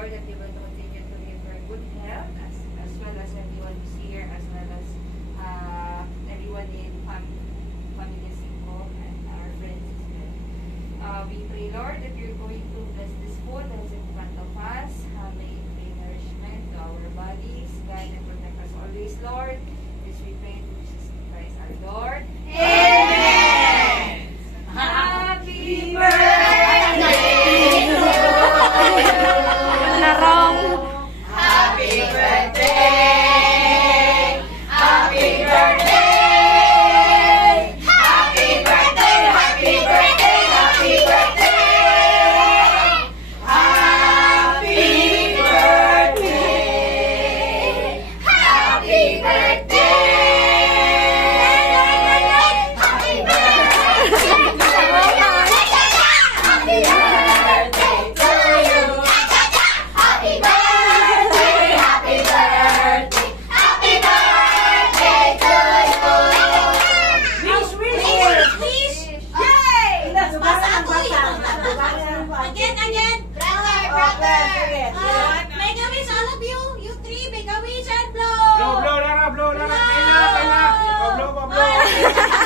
Lord, that you will continue to give her good health, as well as everyone who's here, as well as everyone in Familia Cinco and our friends as well. We pray, Lord, that you're going to bless this food that's in front of us. May it bring nourishment to our bodies. Guide and protect us always, Lord. This we pray through Jesus Christ our Lord. Amen! Happy birthday! Happy birthday! Happy birthday! Happy birthday! Happy birthday! Happy birthday! Happy birthday! Happy birthday! Again. Brother. Make a wish, all of you. You three, make a wish and blow. Blow, Lara. Blow. Blow.